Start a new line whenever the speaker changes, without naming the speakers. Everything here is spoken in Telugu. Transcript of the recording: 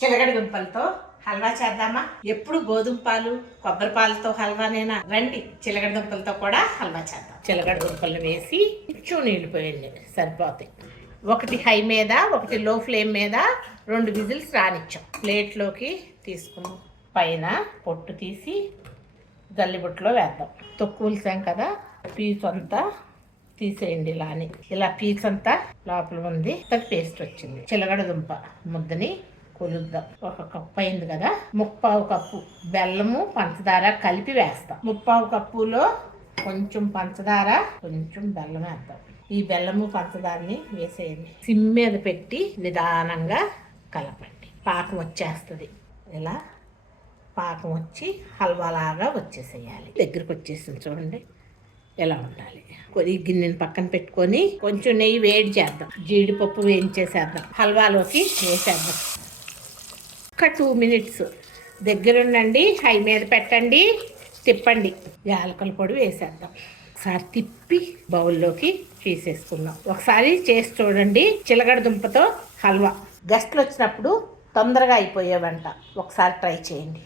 చిలగడ దుంపలతో హల్వా చేద్దామా? ఎప్పుడు గోధుమ పాలు కొబ్బరి పాలతో హల్వానేనా రండి చిలగడ దుంపలతో కూడా హల్వా చేద్దాం. చిలగడ దుంపలు వేసి కొంచెం నీళ్ళు పోయండి సరిపోతాయి. ఒకటి హై మీద ఒకటి లో ఫ్లేమ్ మీద రెండు విజిల్స్ రానిచ్చాం. ప్లేట్లోకి తీసుకున్నాం పైన పొట్టు తీసి గల్లిబుట్టలో వేద్దాం. తొక్కువలిసాం కదా పీస్ అంతా తీసేయండి ఇలా అని ఇలా పీస్ అంతా లోపల ఉంది పేస్ట్ వచ్చింది. చిలగడ దుంప ముద్దని కొలుద్దాం. ఒక కప్పు అయింది కదా ముప్పావు కప్పు బెల్లము పంచదార కలిపి వేస్తాం. ముప్పావు కప్పులో కొంచెం పంచదార కొంచెం బెల్లం వేద్దాం. ఈ బెల్లము పంచదారని వేసేయండి. సిమ్ మీద పెట్టి నిదానంగా కలపండి. పాకం వచ్చేస్తుంది. ఇలా పాకం వచ్చి హల్వాలాగా వచ్చేసేయాలి. దగ్గరికి వచ్చేసింది చూడండి ఎలా ఉండాలి. కొద్ది గిన్నెని పక్కన పెట్టుకొని కొంచెం నెయ్యి వేడి చేద్దాం. జీడిపప్పు వేయించేసేద్దాం. హల్వాలోకి వేసేద్దాం. ఒక టూ మినిట్స్ దగ్గరుండండి హై మీద పెట్టండి తిప్పండి. యాలకల పొడి వేసేద్దాం. ఒకసారి తిప్పి బౌల్లోకి తీసేసుకుందాం. ఒకసారి చేసి చూడండి చిలగడ దుంపతో హల్వా. గెస్ట్లు వచ్చినప్పుడు తొందరగా అయిపోయే వంట. ఒకసారి ట్రై చేయండి.